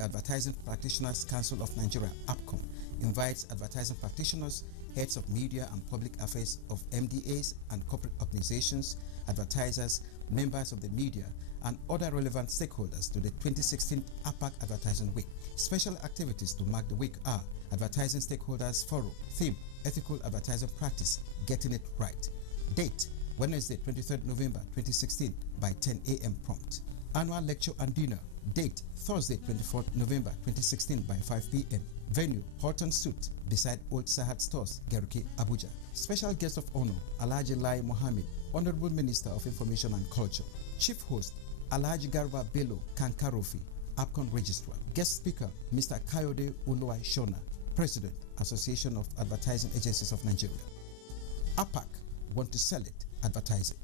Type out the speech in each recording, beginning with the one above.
Advertising Practitioners Council of Nigeria, APCON, invites advertising practitioners, heads of media and public affairs of MDAs and corporate organizations, advertisers, members of the media, and other relevant stakeholders to the 2016 APAC Advertising Week. Special activities to mark the week are Advertising Stakeholders Forum, theme, Ethical Advertising Practice, Getting It Right. Date, Wednesday, 23rd November 2016 by 10 a.m. prompt. Annual lecture and dinner. Date, Thursday, 24th November 2016 by 5 p.m. Venue, Horton Suit, beside Old Sahad Stores, Geruke, Abuja. Special guest of honor, Alhaji Lai Mohammed, Honorable Minister of Information and Culture. Chief host, Alhaji Garba Bello Kankarofi, APCON Registrar. Guest speaker, Mr. Kayode Oluwai Shona, President, Association of Advertising Agencies of Nigeria. APAC, want to sell it, advertising.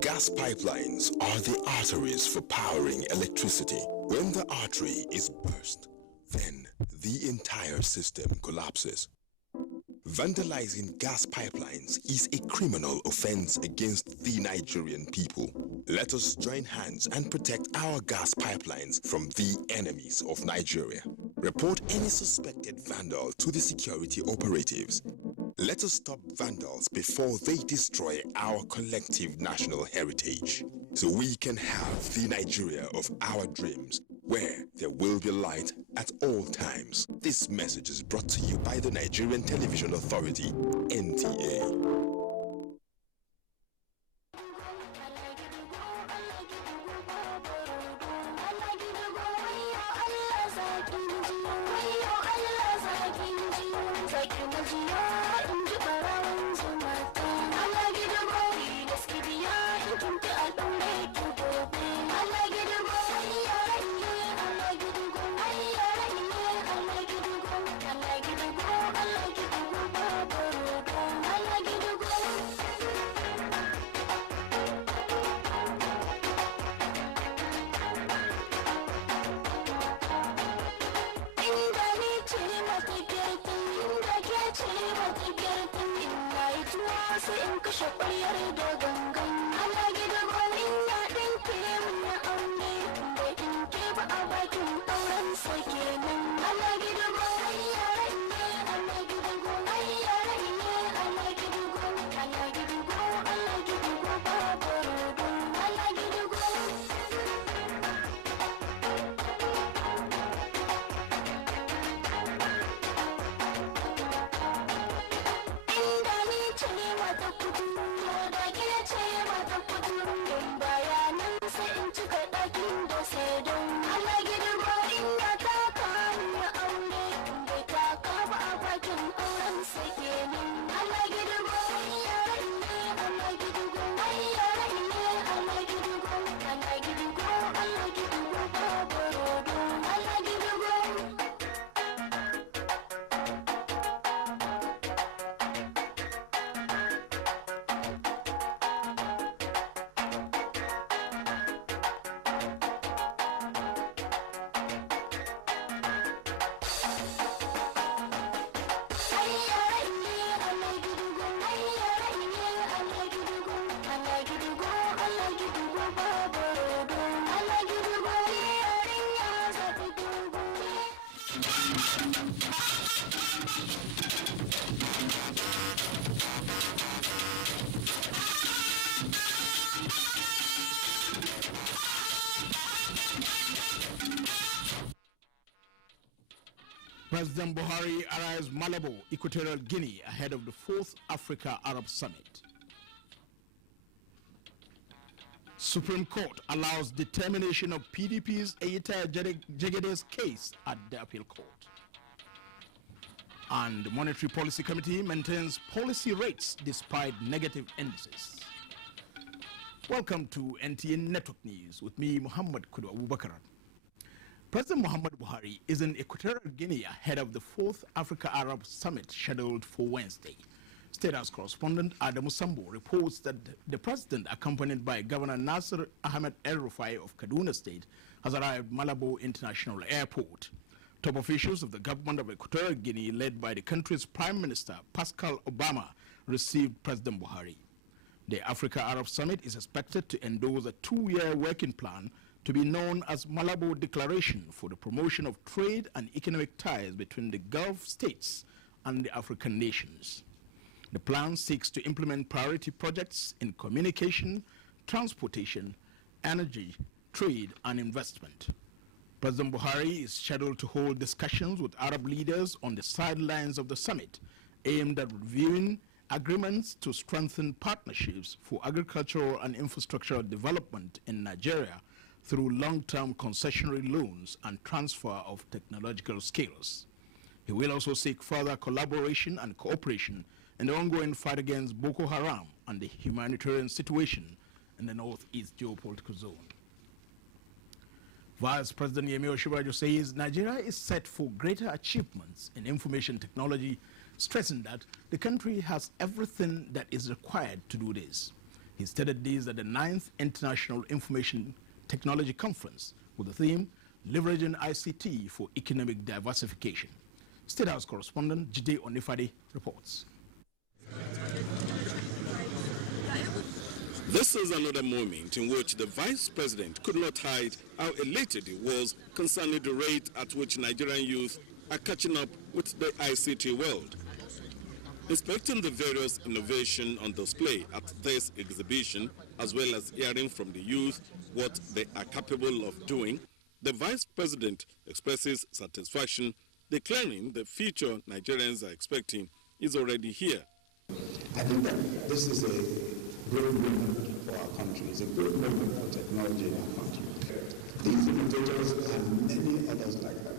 Gas pipelines are the arteries for powering electricity. When the artery is burst, then the entire system collapses. Vandalizing gas pipelines is a criminal offense against the Nigerian people. Let us join hands and protect our gas pipelines from the enemies of Nigeria. Report any suspected vandal to the security operatives. Let us stop vandals before they destroy our collective national heritage, so we can have the Nigeria of our dreams, where there will be light at all times. This message is brought to you by the Nigerian Television Authority, NTA. President Buhari arrives Malabo, Equatorial Guinea, ahead of the 4th Africa Arab Summit. Supreme Court allows determination of PDP's Eyita Jegede's case at the appeal court. And the Monetary Policy Committee maintains policy rates despite negative indices. Welcome to NTN Network News with me, Muhammad Kudu Abubakar. President Muhammad Buhari is in Equatorial Guinea ahead of the 4th Africa Arab Summit scheduled for Wednesday. State House correspondent Adamu Sambo reports that the president, accompanied by Governor Nasser Ahmed El-Rufai of Kaduna State, has arrived Malabo International Airport. Top officials of the government of Equatorial Guinea, led by the country's Prime Minister Pascal Obama, received President Buhari. The Africa-Arab Summit is expected to endorse a 2-year working plan to be known as Malabo Declaration for the promotion of trade and economic ties between the Gulf states and the African nations. The plan seeks to implement priority projects in communication, transportation, energy, trade, and investment. President Buhari is scheduled to hold discussions with Arab leaders on the sidelines of the summit, aimed at reviewing agreements to strengthen partnerships for agricultural and infrastructural development in Nigeria through long-term concessionary loans and transfer of technological skills. He will also seek further collaboration and cooperation in the ongoing fight against Boko Haram and the humanitarian situation in the northeast geopolitical zone. Vice President Yemi Osinbajo says Nigeria is set for greater achievements in information technology, stressing that the country has everything that is required to do this. He stated this at the 9th International Information Technology Conference with the theme, Leveraging ICT for Economic Diversification. State House correspondent Jide Onifade reports. This is another moment in which the Vice President could not hide how elated he was concerning the rate at which Nigerian youth are catching up with the ICT world. Inspecting the various innovations on display at this exhibition, as well as hearing from the youth what they are capable of doing, the Vice President expresses satisfaction, declaring the future Nigerians are expecting is already here. I think that this is a great moment for our country. It's a great moment for technology in our country. These innovators and many others like that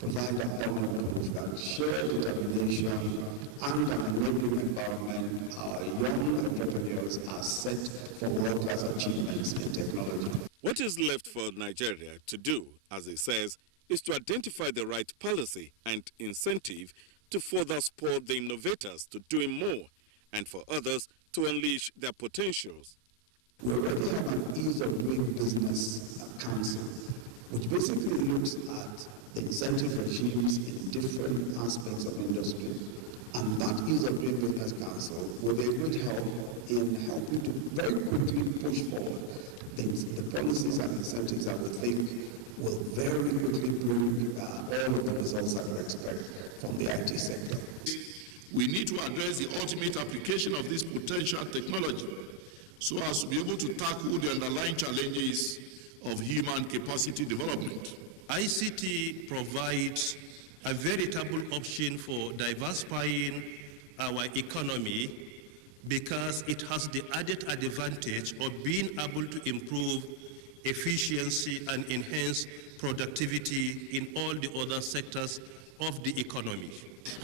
provide a proof that shared determination and an enabling environment, our young entrepreneurs are set for world-class achievements in technology. What is left for Nigeria to do, as he says, is to identify the right policy and incentive to further support the innovators to doing more, and for others to unleash their potentials. We already have an ease of doing business council, which basically looks at the incentive regimes in different aspects of industry. And that ease of doing business council will be a great help in helping to very quickly push forward the policies and incentives that we think will very quickly bring all of the results that we expect from the IT sector. We need to address the ultimate application of this potential technology so as to be able to tackle the underlying challenges of human capacity development. ICT provides a veritable option for diversifying our economy because it has the added advantage of being able to improve efficiency and enhance productivity in all the other sectors of the economy.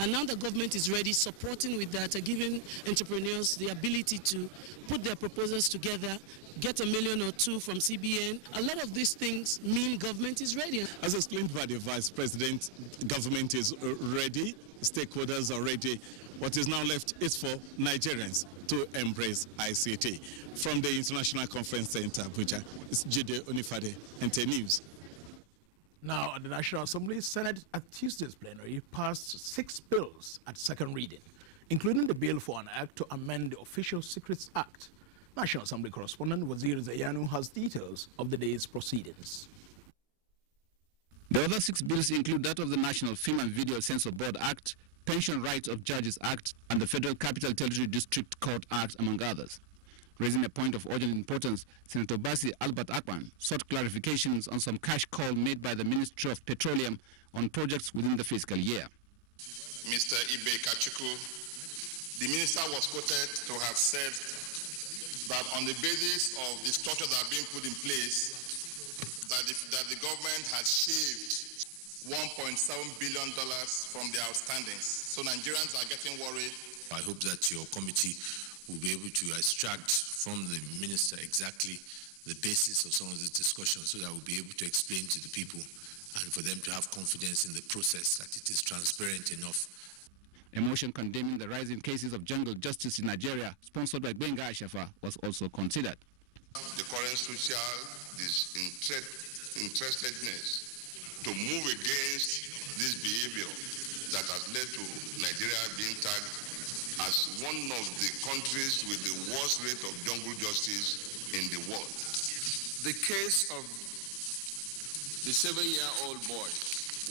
And now the government is ready, supporting with that, giving entrepreneurs the ability to put their proposals together, get $1 million or $2 million from CBN. A lot of these things mean government is ready. As explained by the Vice President, government is ready, stakeholders are ready. What is now left is for Nigerians to embrace ICT. From the International Conference Center, Abuja, it's Jide Onifade, NT News. Now, at the National Assembly, Senate at Tuesday's plenary passed 6 bills at second reading, including the bill for an act to amend the Official Secrets Act. National Assembly correspondent Wazir Zayanu has details of the day's proceedings. The other 6 bills include that of the National Film and Video Censor Board Act, Pension Rights of Judges Act, and the Federal Capital Territory District Court Act, among others. Raising a point of urgent importance, Senator Basi Albert Akpan sought clarifications on some cash call made by the Ministry of Petroleum on projects within the fiscal year. Mr. Ibe Kachuku, the minister was quoted to have said that on the basis of the structure that are being put in place, that the government had shaved $1.7 billion from the outstandings. So Nigerians are getting worried. I hope that your committee will be able to extract from the minister exactly the basis of some of these discussions so that we'll be able to explain to the people and for them to have confidence in the process, that it is transparent enough. A motion condemning the rise in cases of jungle justice in Nigeria, sponsored by Benga Ashafa, was also considered. The current social disinterestedness to move against this behavior that has led to Nigeria being tagged as one of the countries with the worst rate of jungle justice in the world. The case of the 7-year-old boy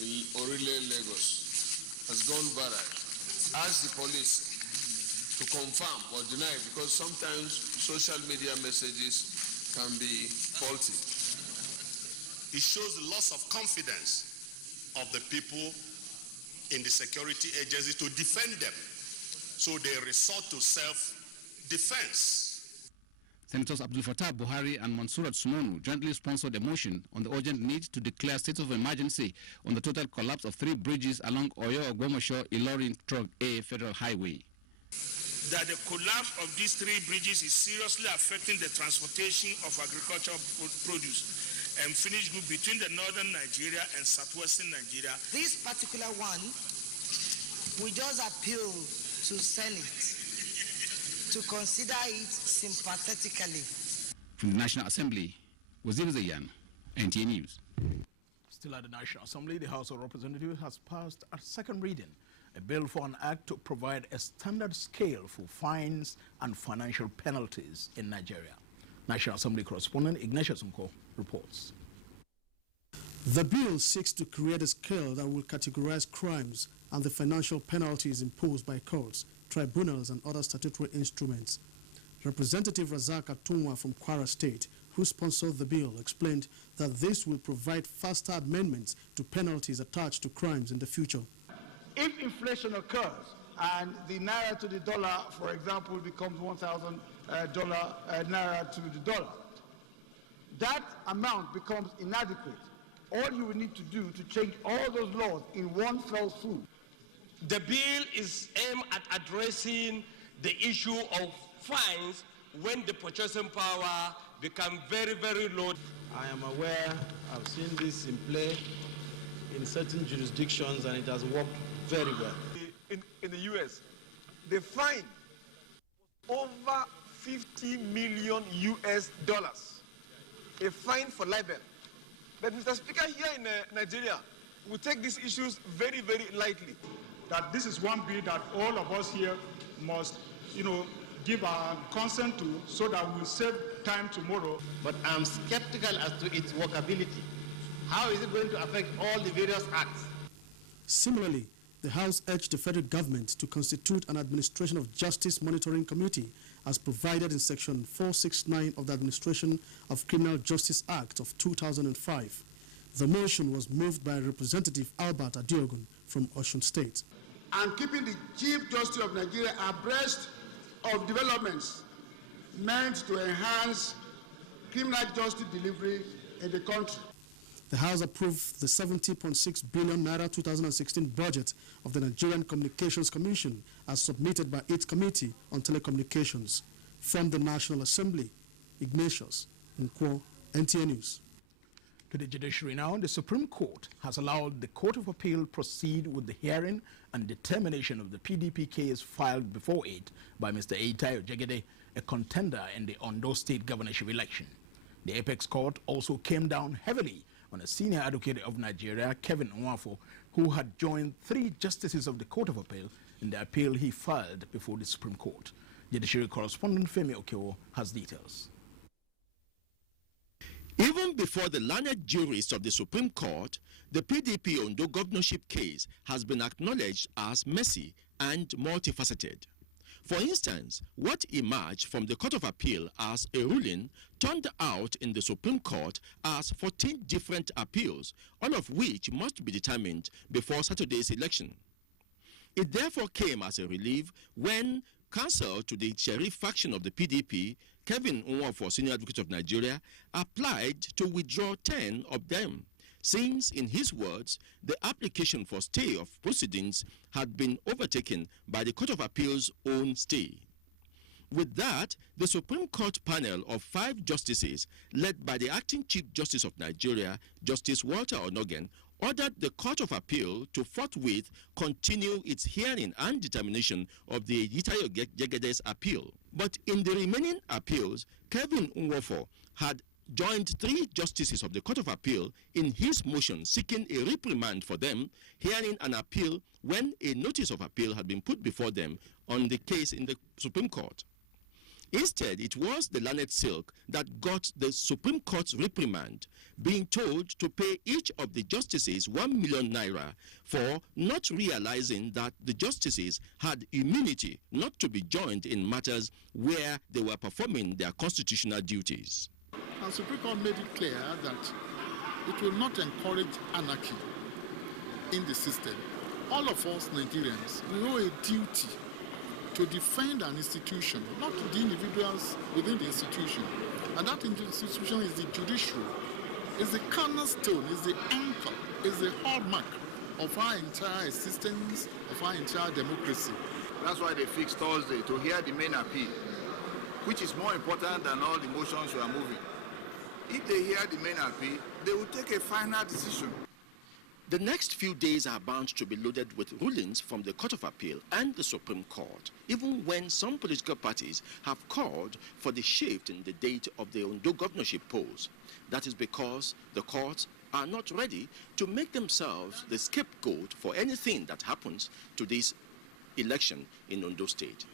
in Orile, Lagos has gone viral. Ask the police to confirm or deny, because sometimes social media messages can be faulty. It shows the loss of confidence of the people in the security agencies to defend them. So they resort to self-defense. Senators Abdul Fattah Buhari and Mansurat Sumonu jointly sponsored a motion on the urgent need to declare state of emergency on the total collapse of 3 bridges along Oyo-Ogbomoso-Ilorin-Trog A Federal Highway. That the collapse of these 3 bridges is seriously affecting the transportation of agricultural produce and finished goods between the northern Nigeria and southwestern Nigeria. This particular one, we just appeal to Senate to consider it sympathetically. From the National Assembly, Wazir Zayan, NTA News. Still at the National Assembly, the House of Representatives has passed a second reading a bill for an act to provide a standard scale for fines and financial penalties in Nigeria. National Assembly correspondent Ignatius Nko reports. The bill seeks to create a scale that will categorize crimes and the financial penalties imposed by courts, tribunals, and other statutory instruments. Representative Razak Atunwa from Kwara State, who sponsored the bill, explained that this will provide faster amendments to penalties attached to crimes in the future. If inflation occurs and the naira to the dollar, for example, becomes $1,000 naira to the dollar, that amount becomes inadequate. All you will need to do to change all those laws in one fell swoop. The bill is aimed at addressing the issue of fines when the purchasing power becomes very, very low. I am aware, I've seen this in play in certain jurisdictions, and it has worked very well. In the US, the fine was over $50 million US. A fine for libel. But Mr. Speaker, here in Nigeria, we take these issues very, very lightly. That this is one bill that all of us here must, give our consent to, so that we'll save time tomorrow. But I'm skeptical as to its workability. How is it going to affect all the various acts? Similarly, the House urged the federal government to constitute an Administration of Justice Monitoring Committee as provided in Section 469 of the Administration of Criminal Justice Act of 2005. The motion was moved by Representative Albert Adiogun from Osun State. And keeping the Chief Justice of Nigeria abreast of developments meant to enhance criminal justice delivery in the country. The House approved the 70.6 billion naira 2016 budget of the Nigerian Communications Commission as submitted by its Committee on Telecommunications. From the National Assembly, Ignatius Nkwo, NTA News. To the judiciary now, the Supreme Court has allowed the Court of Appeal proceed with the hearing and determination of the PDP case filed before it by Mr. Eitayo Jegede, a contender in the Ondo State governorship election. The Apex Court also came down heavily on a senior advocate of Nigeria, Kevin Nwafo, who had joined 3 justices of the Court of Appeal in the appeal he filed before the Supreme Court. Judiciary correspondent Femi Okewo has details. Even before the learned jurists of the Supreme Court, the PDP Ondo governorship case has been acknowledged as messy and multifaceted. For instance, what emerged from the Court of Appeal as a ruling turned out in the Supreme Court as 14 different appeals, all of which must be determined before Saturday's election. It therefore came as a relief when counsel to the Sheriff faction of the PDP, Kevin Nwafo, Senior Advocate of Nigeria, applied to withdraw 10 of them, since, in his words, the application for stay of proceedings had been overtaken by the Court of Appeal's own stay. With that, the Supreme Court panel of 5 justices, led by the Acting Chief Justice of Nigeria, Justice Walter Onogen, ordered the Court of Appeal to forthwith continue its hearing and determination of the Eitayo Jegede's appeal. But in the remaining appeals, Kevin Nwafo had joined 3 justices of the Court of Appeal in his motion seeking a reprimand for them, hearing an appeal when a notice of appeal had been put before them on the case in the Supreme Court. Instead, it was the Learned Silk that got the Supreme Court's reprimand, being told to pay each of the justices 1 million naira for not realizing that the justices had immunity not to be joined in matters where they were performing their constitutional duties. And Supreme Court made it clear that it will not encourage anarchy in the system. All of us Nigerians, we owe a duty to defend an institution, not the individuals within the institution. And that institution is the judiciary, is the cornerstone, is the anchor, is the hallmark of our entire existence, of our entire democracy. That's why they fixed Thursday, to hear the main appeal, which is more important than all the motions we are moving. If they hear the main appeal, they will take a final decision. The next few days are bound to be loaded with rulings from the Court of Appeal and the Supreme Court, even when some political parties have called for the shift in the date of the Ondo governorship polls. That is because the courts are not ready to make themselves the scapegoat for anything that happens to this election in Ondo State.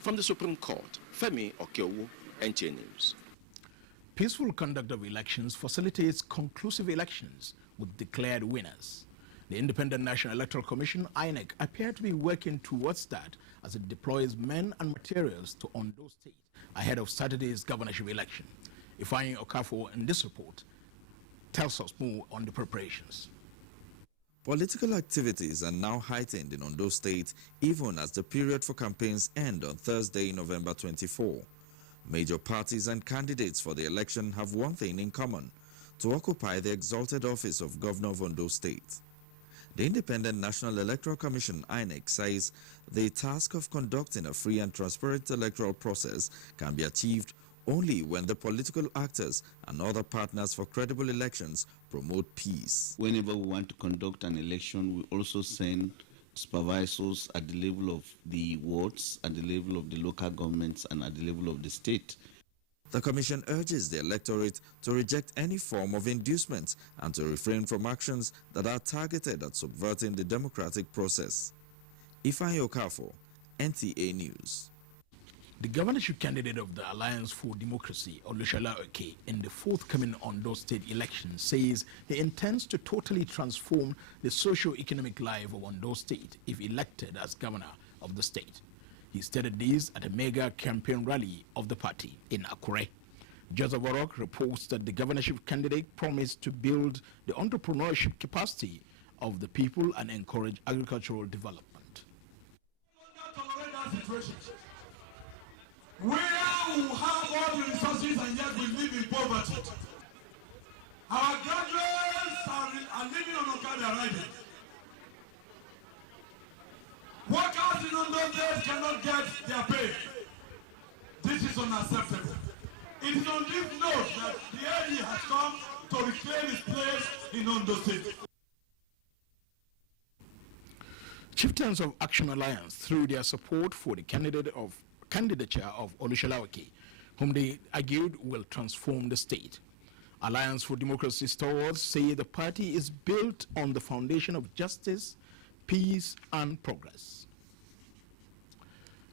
From the Supreme Court, Femi Okeowo, NTA News. Peaceful conduct of elections facilitates conclusive elections with declared winners. The Independent National Electoral Commission, INEC, appear to be working towards that as it deploys men and materials to Ondo State ahead of Saturday's governorship election. Ifeanyi Okafor in this report tells us more on the preparations. Political activities are now heightened in Ondo State even as the period for campaigns end on Thursday, November 24. Major parties and candidates for the election have one thing in common: to occupy the exalted office of Governor of Ondo State. The Independent National Electoral Commission, INEC, says the task of conducting a free and transparent electoral process can be achieved only when the political actors and other partners for credible elections promote peace. Whenever we want to conduct an election, we also send supervisors at the level of the wards, at the level of the local governments, and at the level of the state. The Commission urges the electorate to reject any form of inducement and to refrain from actions that are targeted at subverting the democratic process. Ifeanyi Okafor, NTA News. The governorship candidate of the Alliance for Democracy, Olushola Oke, in the forthcoming Ondo State election says he intends to totally transform the socio-economic life of Ondo State if elected as governor of the state. He stated this at a mega campaign rally of the party in Akure. Joseph Orok reports that the governorship candidate promised to build the entrepreneurship capacity of the people and encourage agricultural development. Where we have all the resources and yet we live in poverty. Our graduates are living on Okada riding. Workers in Ondo State cannot get their pay. This is unacceptable. It is on this note that the AD has come to reclaim its place in Ondo State. Chieftains of Action Alliance, through their support for the candidature of Olushola Oke, whom they argued will transform the state. Alliance for Democracy stewards say the party is built on the foundation of justice, peace, and progress.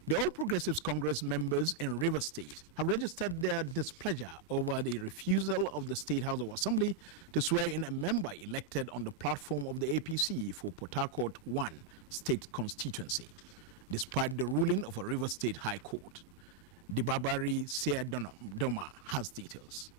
The All Progressives Congress members in Rivers State have registered their displeasure over the refusal of the State House of Assembly to swear in a member elected on the platform of the APC for Port Harcourt 1 state constituency, despite the ruling of a Rivers State High Court. Dibabari Seya Doma has details.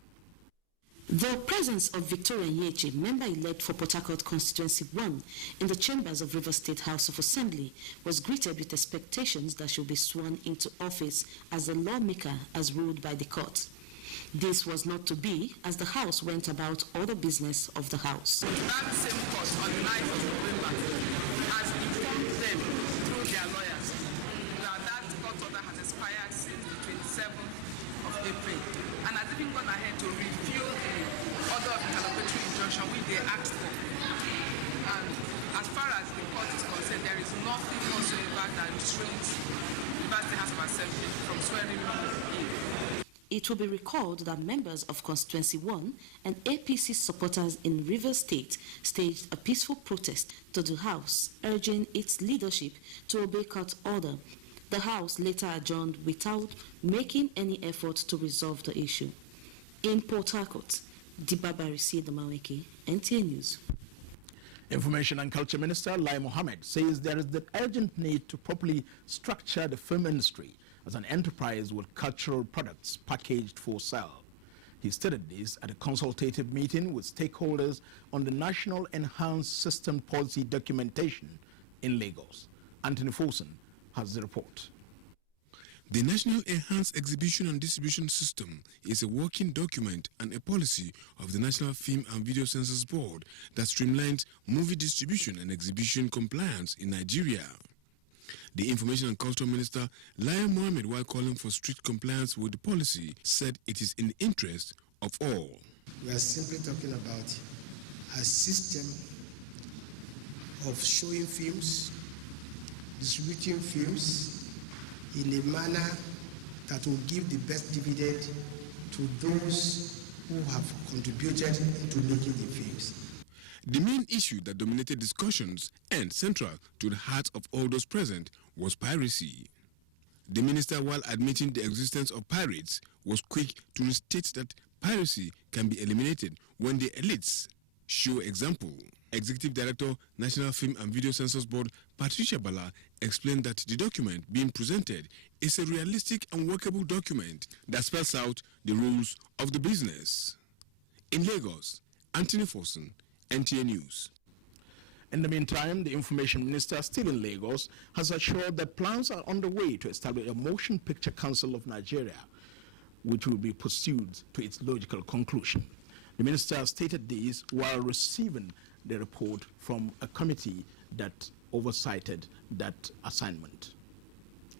The presence of Victoria Nyeche, member-elect for Port Harcourt Constituency 1, in the chambers of River State House of Assembly was greeted with expectations that she will be sworn into office as a lawmaker as ruled by the court. This was not to be, as the House went about other business of the House. That same court on the 9th of November has informed them through their lawyers that court order has expired since the 27th of April and has even gone ahead to review the order of interlocutory injunction which they asked for. And as far as the court is concerned, there is nothing whatsoever that restrains the University House of Assembly from swearing me in. It will be recalled that members of Constituency 1 and APC supporters in Rivers State staged a peaceful protest to the House, urging its leadership to obey court order. The House later adjourned without making any effort to resolve the issue. In Port Harcourt, Dibabari Sidamaweke, NTA News. Information and Culture Minister Lai Mohammed says there is the urgent need to properly structure the film industry as an enterprise with cultural products packaged for sale. He stated this at a consultative meeting with stakeholders on the National Enhanced System Policy Documentation in Lagos. Anthony Folson has the report. The National Enhanced Exhibition and Distribution System is a working document and a policy of the National Film and Video Censors Board that streamlines movie distribution and exhibition compliance in Nigeria. The Information and Culture Minister, Lai Mohammed, while calling for strict compliance with the policy, said it is in the interest of all. We are simply talking about a system of showing films, distributing films, in a manner that will give the best dividend to those who have contributed to making the films. The main issue that dominated discussions and central to the hearts of all those present was piracy. The minister, while admitting the existence of pirates, was quick to restate that piracy can be eliminated when the elites show example. Executive Director, National Film and Video Censors Board, Patricia Bala, explained that the document being presented is a realistic and workable document that spells out the rules of the business. In Lagos, Anthony Folson, NTA News. In the meantime, the Information Minister, still in Lagos, has assured that plans are underway to establish a Motion Picture Council of Nigeria, which will be pursued to its logical conclusion. The minister stated this while receiving the report from a committee that oversighted that assignment.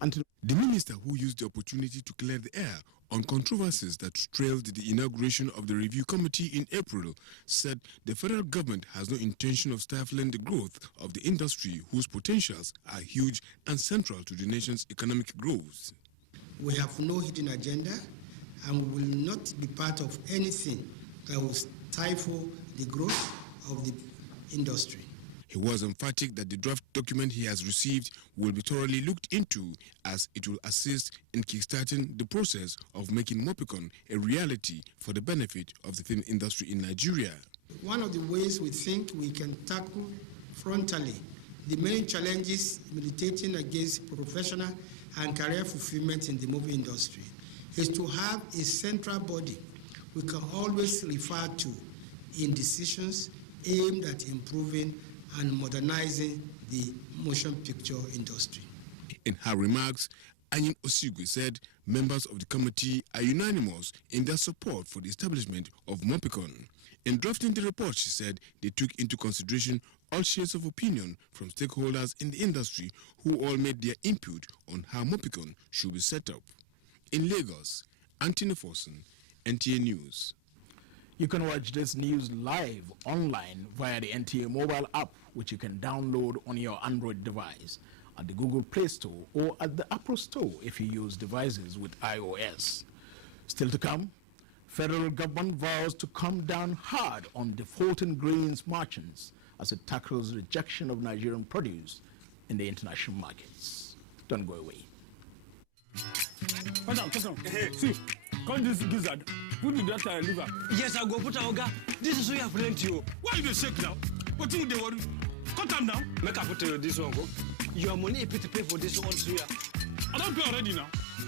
The minister, who used the opportunity to clear the air on controversies that trailed the inauguration of the review committee in April, said the federal government has no intention of stifling the growth of the industry, whose potentials are huge and central to the nation's economic growth. We have no hidden agenda, and we will not be part of anything that will stifle the growth of the industry. He was emphatic that the draft document he has received will be thoroughly looked into, as it will assist in kickstarting the process of making Mopicon a reality for the benefit of the film industry in Nigeria. One of the ways we think we can tackle frontally the main challenges militating against professional and career fulfillment in the movie industry is to have a central body we can always refer to in decisions aimed at improving and modernizing the motion picture industry. In her remarks, Anyin Osigwe said members of the committee are unanimous in their support for the establishment of Mopicon. In drafting the report, she said they took into consideration all shades of opinion from stakeholders in the industry, who all made their input on how Mopicon should be set up. In Lagos, Anthony Folson, NTA News. You can watch this news live online via the NTA mobile app, which you can download on your Android device at the Google Play Store or at the Apple Store if you use devices with iOS. Still to come, federal government vows to come down hard on defaulting grains merchants as it tackles rejection of Nigerian produce in the international markets. Don't go away. Come down. Hey, see, come this gizzard. Put that liver. Yes, I'll go put Oga. This is so you have plenty. Why you shake now? What do they worry? Cut them down. Make I put this one go. Your money is to pay for this one, so I don't pay already now.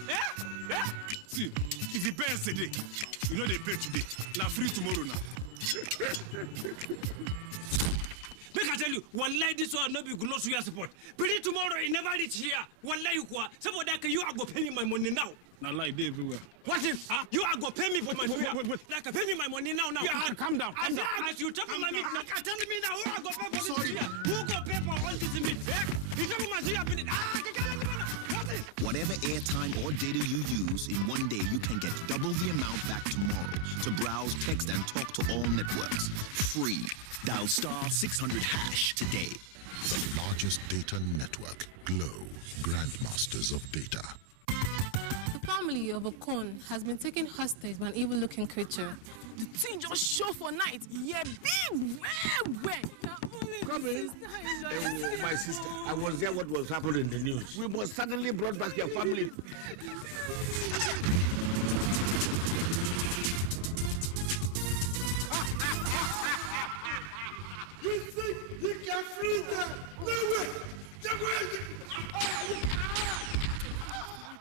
Yeah? See, if you pay yesterday, you know they pay today. Now free tomorrow now. Make I tell you, wallahi this one no be good no suya support. Pay tomorrow, it never reach here. Wallahi you kwa. Somebody that you are go pay me my money now. Now lie there everywhere. What if? You are go pay me for my suya. Like pay me my money now. Yeah, calm down. As you talk about me, tell me now who I go pay for this suya. Who go pay for all this meat? You talk about my suya. Whatever airtime or data you use, in one day you can get double the amount back tomorrow to browse, text, and talk to all networks. Free. Dial *600# today. The largest data network, Glow, grandmasters of data. The family of Okon has been taken hostage by an evil-looking creature. The thing just show for night. Yeah, big, well. Come in. My sister, I was there what was happening in the news. We must suddenly brought back your family. You think you can free them? No way!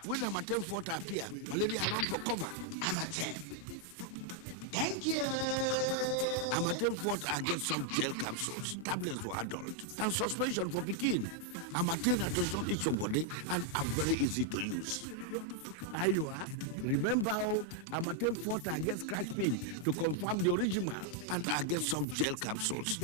When Amatem fought appear, malaria run for cover. Amatem. Thank you. Amatem fought against some gel capsules, tablets for adults, and suspension for Pekin. Amatem does not eat your body and are very easy to use. There you are. Remember how Amatem fought against scratch pain to confirm the original and against some gel capsules.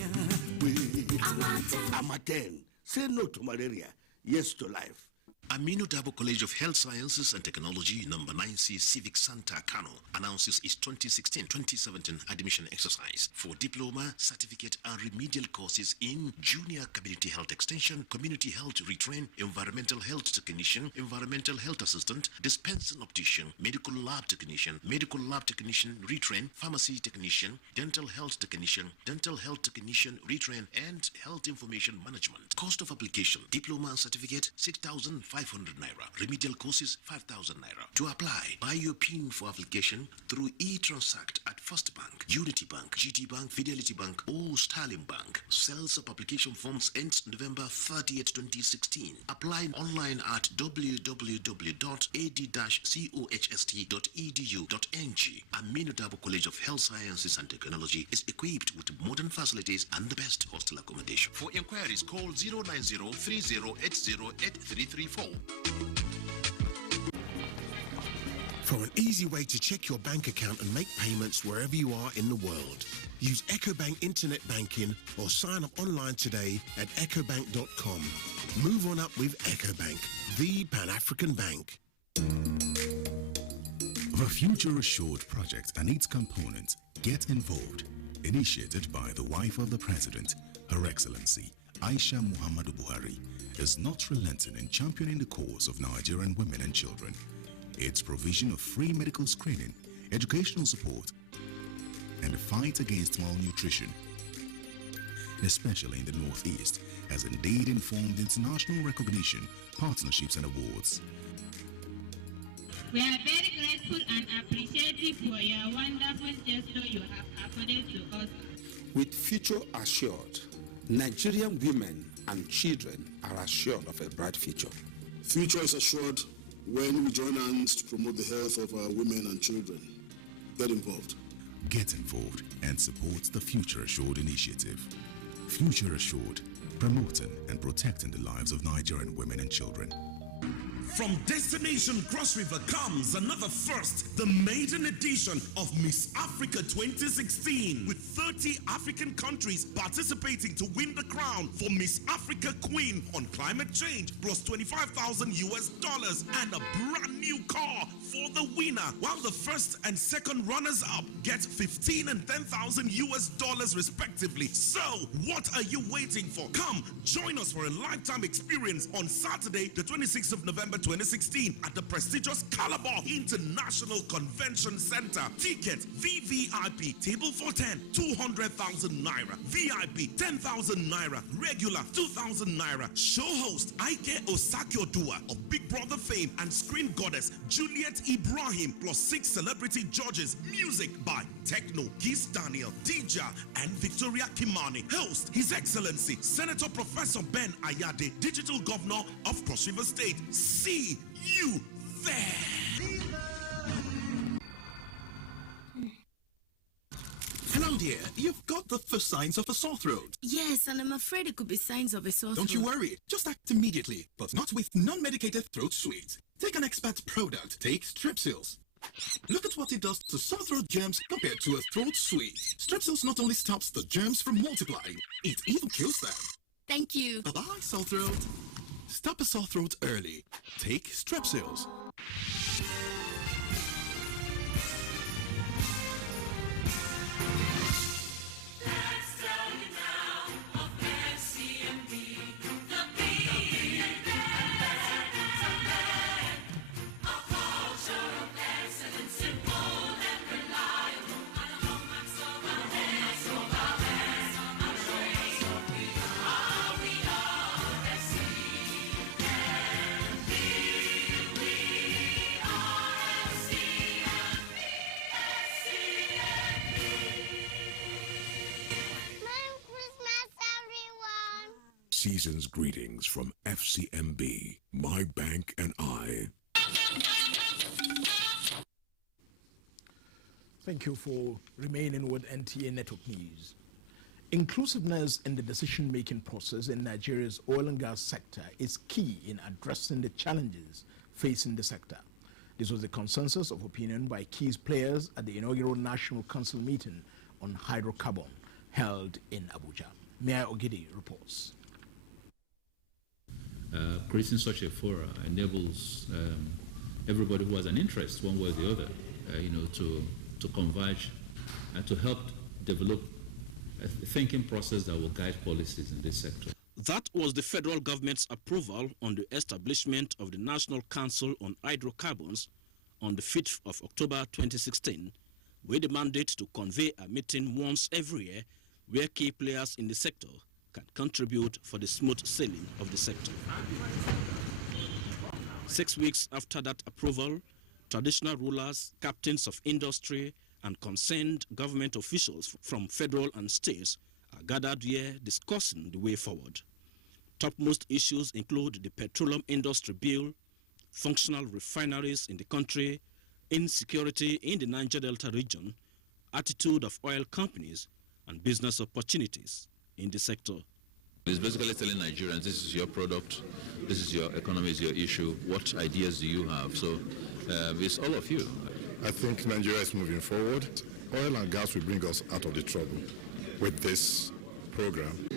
Amatem. Say no to malaria, yes to life. Aminu Dabo College of Health Sciences and Technology, number 9C Civic Center, Kano, announces its 2016-2017 admission exercise for diploma, certificate, and remedial courses in Junior Community Health Extension, Community Health Retrain, Environmental Health Technician, Environmental Health Assistant, Dispensing Optician, Medical Lab Technician, Medical Lab Technician Retrain, Pharmacy Technician, Dental Health Technician, Dental Health Technician Retrain, and Health Information Management. Cost of application: diploma and certificate 6,500 naira. Remedial courses 5,000 naira. To apply, buy your PIN for application through e-Transact at First Bank, Unity Bank, GT Bank, Fidelity Bank, or Sterling Bank. Sales of application forms ends November 30th, 2016. Apply online at www.ad-cohst.edu.ng. Aminu Dabo College of Health Sciences and Technology is equipped with modern facilities and the best hostel accommodation. For inquiries, call 090-3080-8334. For an easy way to check your bank account and make payments wherever you are in the world, use EcoBank Internet Banking or sign up online today at ecobank.com. Move on up with EcoBank, the Pan-African bank. The Future Assured project and its components, Get Involved, initiated by the wife of the President, Her Excellency Aisha Muhammadu Buhari, is not relenting in championing the cause of Nigerian women and children. Its provision of free medical screening, educational support, and the fight against malnutrition, especially in the Northeast, has indeed informed international recognition, partnerships, and awards. We are very grateful and appreciative for your wonderful gesture you have accorded to us. With Future Assured, Nigerian women and children are assured of a bright future. Future is assured when we join hands to promote the health of our women and children. Get involved. Get involved and support the Future Assured initiative. Future Assured, promoting and protecting the lives of Nigerian women and children. From Destination Cross River comes another first, the maiden edition of Miss Africa 2016, with 30 African countries participating to win the crown for Miss Africa Queen on climate change, plus $25,000 and a brand new car for the winner, while the first and second runners-up get $15,000 and $10,000 respectively. So, what are you waiting for? Come, join us for a lifetime experience on Saturday, the 26th of November 2016 at the prestigious Calabar International Convention Center. Tickets VVIP table for 10, 200,000 naira. VIP 10,000 naira. Regular 2,000 naira. Show host Ike Osakio-Dua of Big Brother fame and screen goddess Juliet Ibrahim, plus 6 celebrity judges. Music by Techno, Keith Daniel, Dija, and Victoria Kimani. Host His Excellency Senator Professor Ben Ayade, Digital Governor of Cross River State. See you there. Hello, dear. You've got the first signs of a sore throat. Yes, and I'm afraid it could be signs of a sore throat. Don't you worry. Just act immediately, but not with non-medicated throat sweet. Take an expert product. Take Strepsils. Look at what it does to sore throat germs compared to a throat sweet. Strepsils not only stops the germs from multiplying, it even kills them. Thank you. Bye-bye, sore throat. Stop a sore throat early. Take Strepsils. Culture. season's greetings from FCMB, My Bank and I. Thank you for remaining with NTA Network News. Inclusiveness in the decision-making process in Nigeria's oil and gas sector is key in addressing the challenges facing the sector. This was the consensus of opinion by key players at the inaugural National Council meeting on hydrocarbon held in Abuja. Mayor Ogidi reports. Creating such a forum enables everybody who has an interest, one way or the other, to converge and to help develop a thinking process that will guide policies in this sector. That was the federal government's approval on the establishment of the National Council on Hydrocarbons on the 5th of October 2016, with the mandate to convene a meeting once every year where key players in the sector can contribute for the smooth sailing of the sector. 6 weeks after that approval, traditional rulers, captains of industry, and concerned government officials from federal and states are gathered here discussing the way forward. Topmost issues include the petroleum industry bill, functional refineries in the country, insecurity in the Niger Delta region, attitude of oil companies, and business opportunities in the sector. It's basically telling Nigerians, this is your product, this is your economy, is your issue, what ideas do you have? So it's all of you. I think Nigeria is moving forward. Oil and gas will bring us out of the trouble with this program.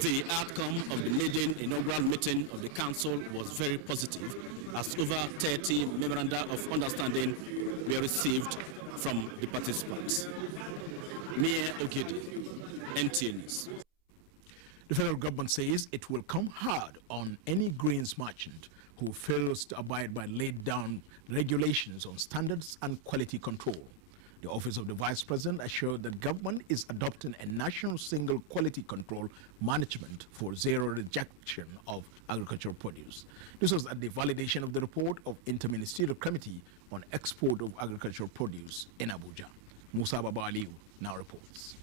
The outcome of the maiden inaugural meeting of the council was very positive, as over 30 memoranda of understanding were received from the participants. Mayor Ogidi, NTA News. The federal government says it will come hard on any grains merchant who fails to abide by laid down regulations on standards and quality control. The Office of the Vice President assured that government is adopting a national single quality control management for zero rejection of agricultural produce. This was at the validation of the report of Interministerial Committee on Export of Agricultural Produce in Abuja. Musa Baba Aliu now reports.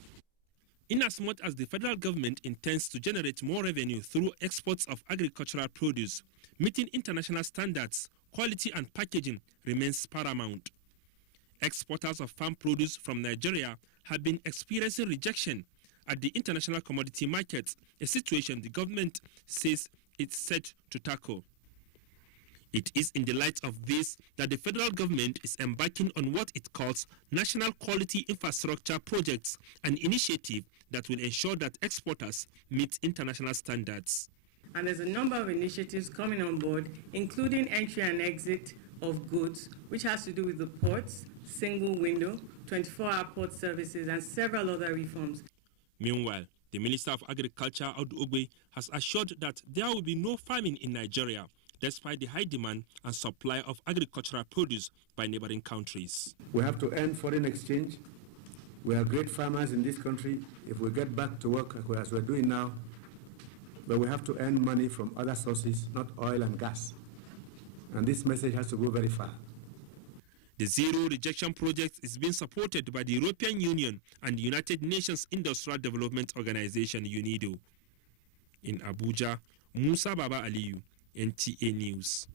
Inasmuch as the federal government intends to generate more revenue through exports of agricultural produce, meeting international standards, quality and packaging remains paramount. Exporters of farm produce from Nigeria have been experiencing rejection at the international commodity markets, a situation the government says it's set to tackle. It is in the light of this that the federal government is embarking on what it calls National Quality Infrastructure Projects, an initiative that will ensure that exporters meet international standards. And there's a number of initiatives coming on board, including entry and exit of goods, which has to do with the ports, single window, 24-hour port services, and several other reforms. Meanwhile, the Minister of Agriculture, Audu Ogbe, has assured that there will be no famine in Nigeria, despite the high demand and supply of agricultural produce by neighboring countries. We have to end foreign exchange. We are great farmers in this country. If we get back to work as we're doing now, but we have to earn money from other sources, not oil and gas. And this message has to go very far. The Zero Rejection Project is being supported by the European Union and the United Nations Industrial Development Organization, UNIDO. In Abuja, Musa Baba Aliyu, NTA News.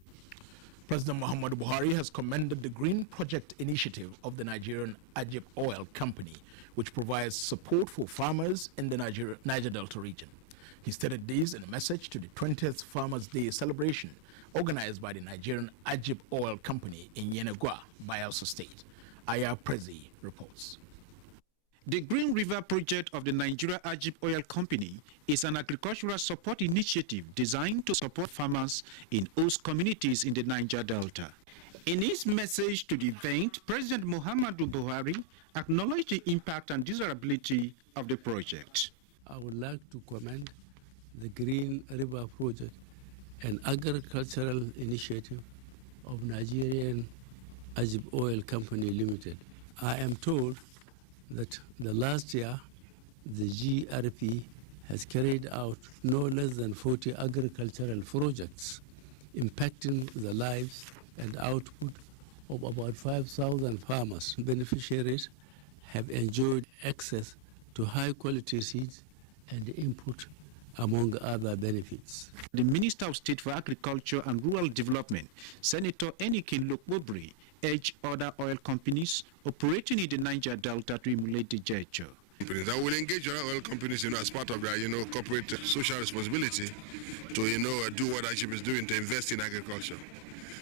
President Muhammadu Buhari has commended the Green Project initiative of the Nigerian Ajib Oil Company, which provides support for farmers in the Niger Delta region. He stated this in a message to the 20th Farmers' Day celebration organized by the Nigerian Ajib Oil Company in Yenagua, Bayelsa State. Aya Prezi reports. The Green River Project of the Nigeria Ajib Oil Company is an agricultural support initiative designed to support farmers in host communities in the Niger Delta. In his message to the event, President Muhammadu Buhari acknowledged the impact and desirability of the project. I would like to commend the Green River Project, an agricultural initiative of Nigerian Ajib Oil Company Limited. I am told that the last year the GRP has carried out no less than 40 agricultural projects impacting the lives and output of about 5,000 farmers. Beneficiaries have enjoyed access to high quality seeds and input among other benefits. The Minister of State for Agriculture and Rural Development, Senator Enikin Lokbobri, urged other oil companies operating in the Niger Delta to emulate the gesture. That will engage other oil companies, as part of their, corporate social responsibility to, do what IGP is doing, to invest in agriculture,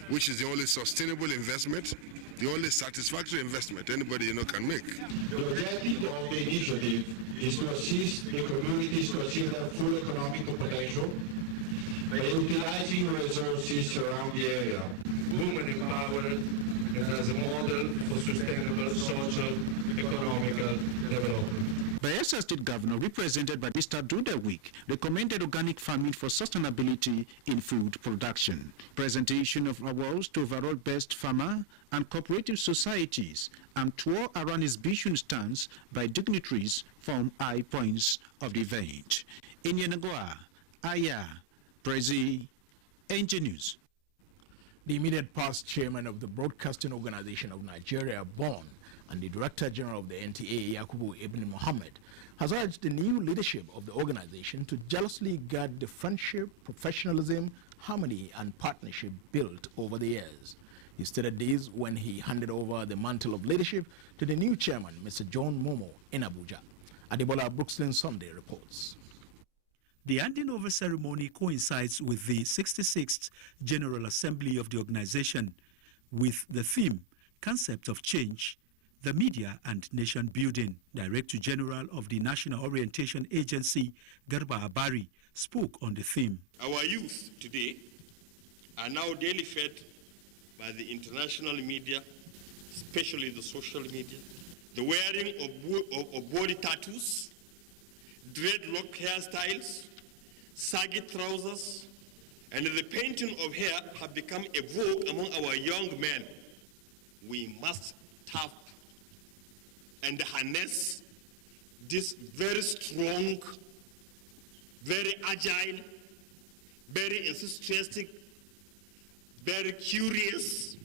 which is the only sustainable investment, the only satisfactory investment anybody, can make. The objective of the initiative is to assist the communities to achieve their full economic potential by utilizing resources around the area. Women empowered and as a model for sustainable social, economical development. Bayelsa State Governor, represented by Mr. Dudawik, recommended organic farming for sustainability in food production. Presentation of awards to overall best farmer and cooperative societies and tour around exhibition stands by dignitaries form high points of the event. In Yenagoa, Aya, Prezi, NG News. The immediate past chairman of the Broadcasting Organization of Nigeria, BORN, and the Director General of the NTA, Yakubu Ibn Mohammed, has urged the new leadership of the organization to jealously guard the friendship, professionalism, harmony, and partnership built over the years. He stated this when he handed over the mantle of leadership to the new chairman, Mr. John Momo, in Abuja. Adebola Brooklyn Sunday reports. The handing over ceremony coincides with the 66th General Assembly of the organization, with the theme, Concept of Change, the Media and Nation Building. Director General of the National Orientation Agency, Garba Abari, spoke on the theme. Our youth today are now daily fed by the international media, especially the social media, the wearing of body tattoos, dreadlock hairstyles, saggy trousers, and the painting of hair have become a vogue among our young men. We must tap and harness this very strong, very agile, very enthusiastic, very curious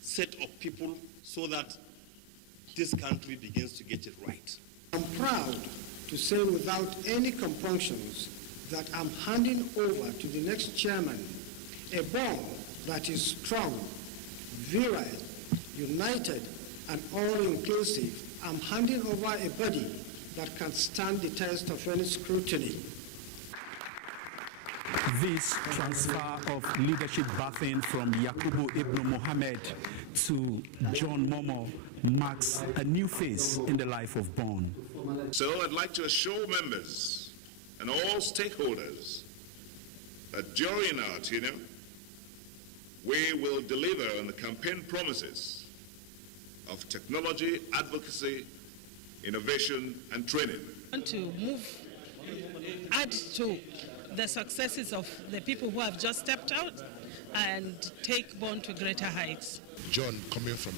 set of people so that this country begins to get it right. I'm proud to say without any compunctions that I'm handing over to the next chairman a bond that is strong, virile, united, and all-inclusive. I'm handing over a body that can stand the test of any scrutiny. This transfer of leadership baton from Yakubu Ibn Mohammed to John Momo marks a new phase in the life of BORN. So I'd like to assure members and all stakeholders that during our tenure, we will deliver on the campaign promises of technology, advocacy, innovation, and training. I want to add to the successes of the people who have just stepped out and take BORN to greater heights. John, coming from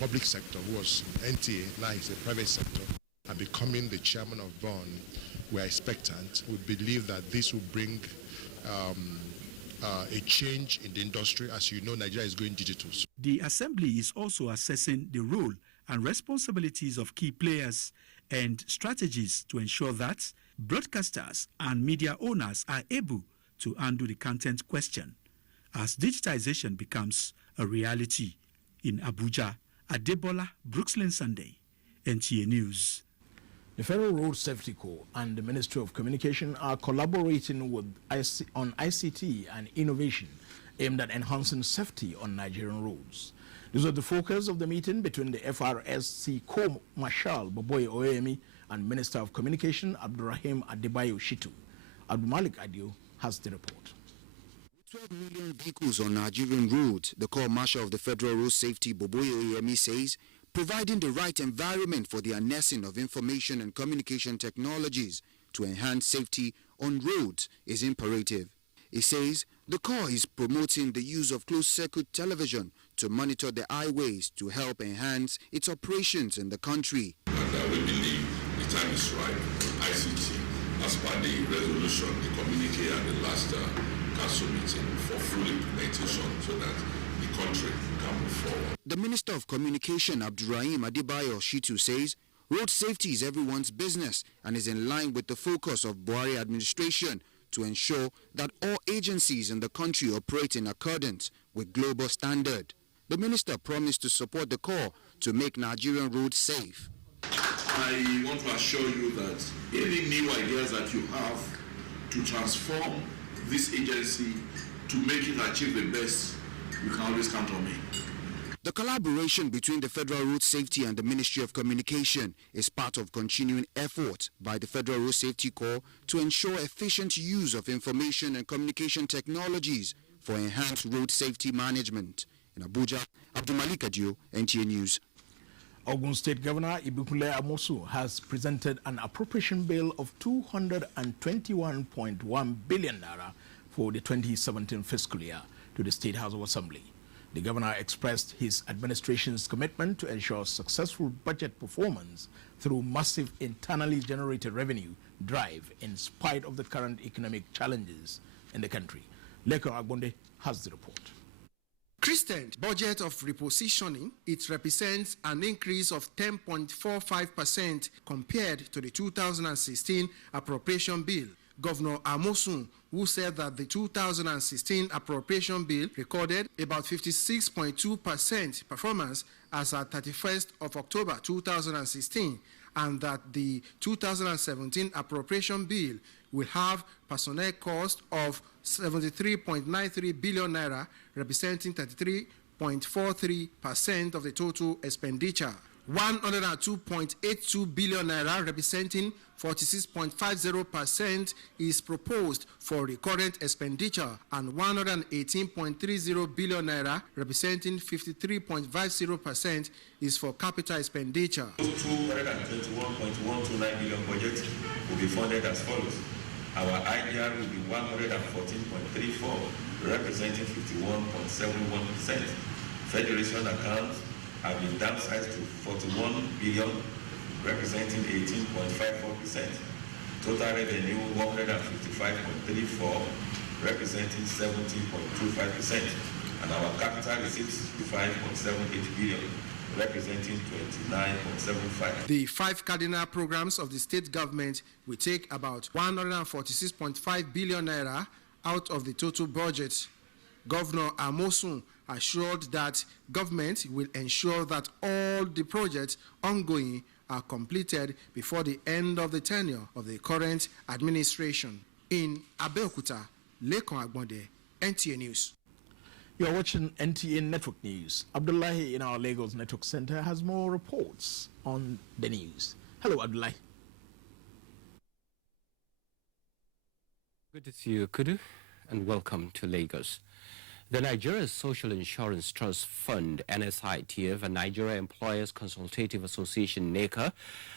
public sector, who was NTA, now he's the private sector, and becoming the chairman of BORN, we are expectant. We believe that this will bring a change in the industry. As you know, Nigeria is going digital. The Assembly is also assessing the role and responsibilities of key players and strategies to ensure that broadcasters and media owners are able to handle the content question as digitization becomes a reality. In Abuja, Adebola Brooklyn Sunday, NTA News. The Federal Road Safety Corps and the Ministry of Communication are collaborating on ICT and innovation aimed at enhancing safety on Nigerian roads. This was the focus of the meeting between the FRSC Corps Marshal Boboye Oyemi and Minister of Communication Abdurrahim Adebayo Shitu. Abdulmalik Adio has the report. 12 million vehicles on Nigerian roads, the Corps Marshal of the Federal Road Safety Boboye Oyemi says, providing the right environment for the harnessing of information and communication technologies to enhance safety on roads is imperative. He says the Corps is promoting the use of closed-circuit television to monitor the highways to help enhance its operations in the country. And we believe the time is right for ICT as per the resolution, the communique at the last council meeting for full implementation so that the country can move forward. The Minister of Communication, Abdurrahim Adebayo Shitu, says Road safety is everyone's business and is in line with the focus of Buhari administration to ensure that all agencies in the country operate in accordance with global standard. The minister promised to support the call to make Nigerian roads safe. I want to assure you that any new ideas that you have to transform this agency to make it achieve the best, you can always count on me. The collaboration between the Federal Road Safety and the Ministry of Communication is part of continuing efforts by the Federal Road Safety Corps to ensure efficient use of information and communication technologies for enhanced road safety management. In Abuja, Abdulmalik Adio, NTA News. Ogun State Governor Ibikunle Amosu has presented an appropriation bill of 221.1 billion naira for the 2017 fiscal year to the State House of Assembly. The governor expressed his administration's commitment to ensure successful budget performance through massive internally generated revenue drive in spite of the current economic challenges in the country. Lekon Agbonde has the report. Christened budget of repositioning, it represents an increase of 10.45% compared to the 2016 appropriation bill. Governor Amosun, who said that the 2016 appropriation bill recorded about 56.2% performance as at 31st of October 2016, and that the 2017 appropriation bill will have personnel cost of 73.93 billion naira, representing 33.43% of the total expenditure. 102.82 billion naira, representing 46.50%, is proposed for recurrent expenditure, and 118.30 billion naira, representing 53.50%, is for capital expenditure. 221.129 billion budget will be funded as follows. Our IDR will be 114.34, representing 51.71%. Federation accounts have been downsized to 41 billion, representing 18.54%. Total revenue 155.34, representing 17.25%. And our capital receipts 65.78 billion, representing 29.75%. The 5 cardinal programs of the state government will take about 146.5 billion naira out of the total budget. Governor Amosun assured that government will ensure that all the projects ongoing are completed before the end of the tenure of the current administration. In Abeokuta, Lekon Agbonde, NTA News. You are watching NTA Network News. Abdullahi in our Lagos Network Center has more reports on the news. Hello, Abdullahi. Good to see you, Kudu, and welcome to Lagos. The Nigeria Social Insurance Trust Fund, NSITF, and Nigeria Employers Consultative Association, NECA,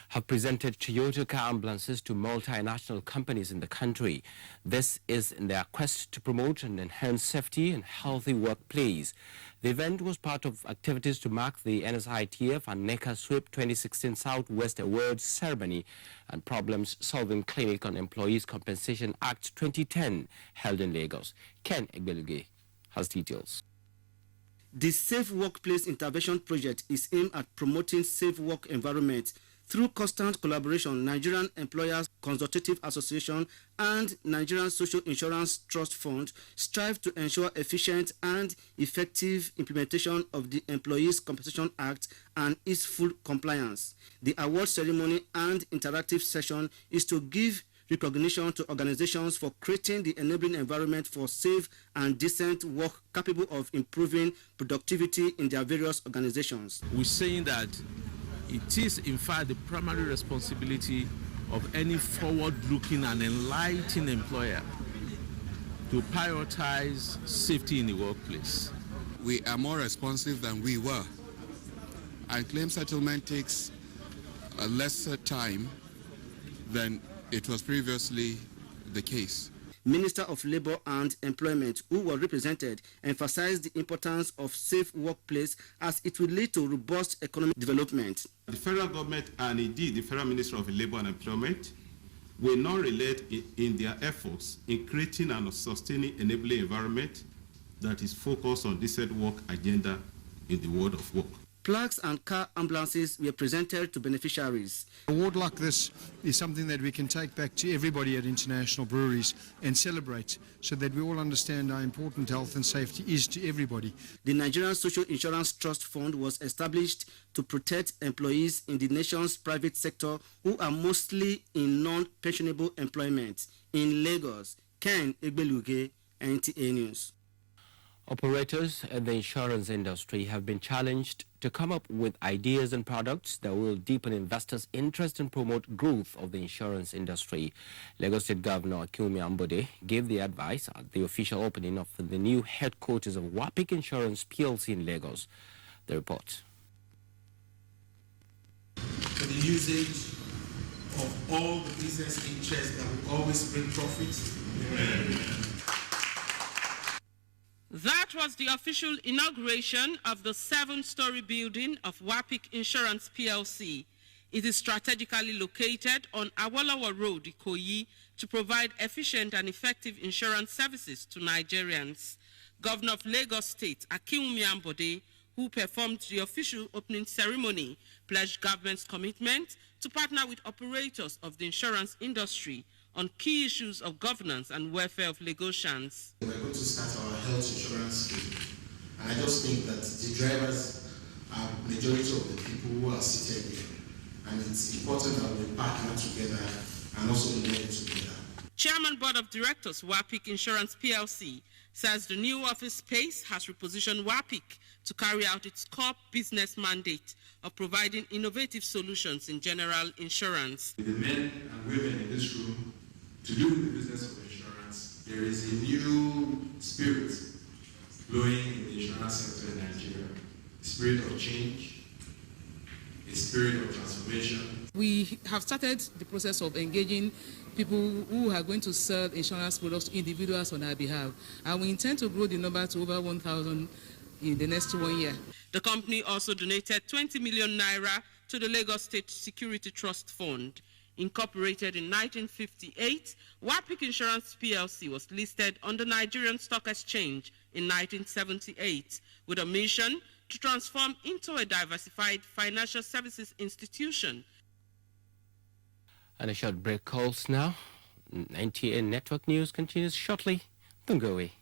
have presented Toyota car ambulances to multinational companies in the country. This is in their quest to promote and enhance safety and healthy workplace. The event was part of activities to mark the NSITF and NECA SWIP 2016 Southwest Awards ceremony and Problems Solving Clinic on Employees Compensation Act 2010 held in Lagos. Ken Egbeluge has details. The Safe Workplace Intervention Project is aimed at promoting safe work environments through constant collaboration. Nigerian Employers Consultative Association and Nigerian Social Insurance Trust Fund strive to ensure efficient and effective implementation of the Employees Compensation Act and its full compliance. The award ceremony and interactive session is to give recognition to organizations for creating the enabling environment for safe and decent work capable of improving productivity in their various organizations. We're saying that it is in fact the primary responsibility of any forward-looking and enlightened employer to prioritize safety in the workplace. We are more responsive than we were, and claim settlement takes a lesser time than it was previously the case. Minister of Labour and Employment, who were represented, emphasized the importance of safe workplace as it will lead to robust economic development. The federal government and indeed the federal Minister of Labour and Employment will not relent in their efforts in creating and sustaining enabling environment that is focused on decent work agenda in the world of work. Plaques and car ambulances were presented to beneficiaries. An award like this is something that we can take back to everybody at international breweries and celebrate, so that we all understand how important health and safety is to everybody. The Nigerian Social Insurance Trust Fund was established to protect employees in the nation's private sector who are mostly in non-pensionable employment. In Lagos, Ken Egbeluge, NTA News. Operators in the insurance industry have been challenged to come up with ideas and products that will deepen investors' interest and promote growth of the insurance industry. Lagos State Governor Akinwumi Ambode gave the advice at the official opening of the new headquarters of WAPIC Insurance PLC in Lagos. The report. For the usage of all the business interests that will always bring profits. That was the official inauguration of the 7-story building of WAPIC Insurance PLC. It is strategically located on Awolowo Road, Ikoyi, to provide efficient and effective insurance services to Nigerians. Governor of Lagos State, Akinwumi Ambode, who performed the official opening ceremony, pledged government's commitment to partner with operators of the insurance industry on key issues of governance and welfare of Lagosians. We're going to start our health insurance scheme, and I just think that the drivers are majority of the people who are seated here, and it's important that we partner together and also learn together. Chairman Board of Directors, WAPIC Insurance PLC, says the new office space has repositioned WAPIC to carry out its core business mandate of providing innovative solutions in general insurance. With the men and women in this room to do with the business of insurance, there is a new spirit blowing in the insurance sector in Nigeria. A spirit of change, a spirit of transformation. We have started the process of engaging people who are going to sell insurance products to individuals on our behalf, and we intend to grow the number to over 1,000 in the next 1 year. The company also donated 20 million naira to the Lagos State Security Trust Fund. Incorporated in 1958, WAPIC Insurance PLC was listed on the Nigerian Stock Exchange in 1978 with a mission to transform into a diversified financial services institution. And a short break calls now. NTA Network News continues shortly. Don't go away.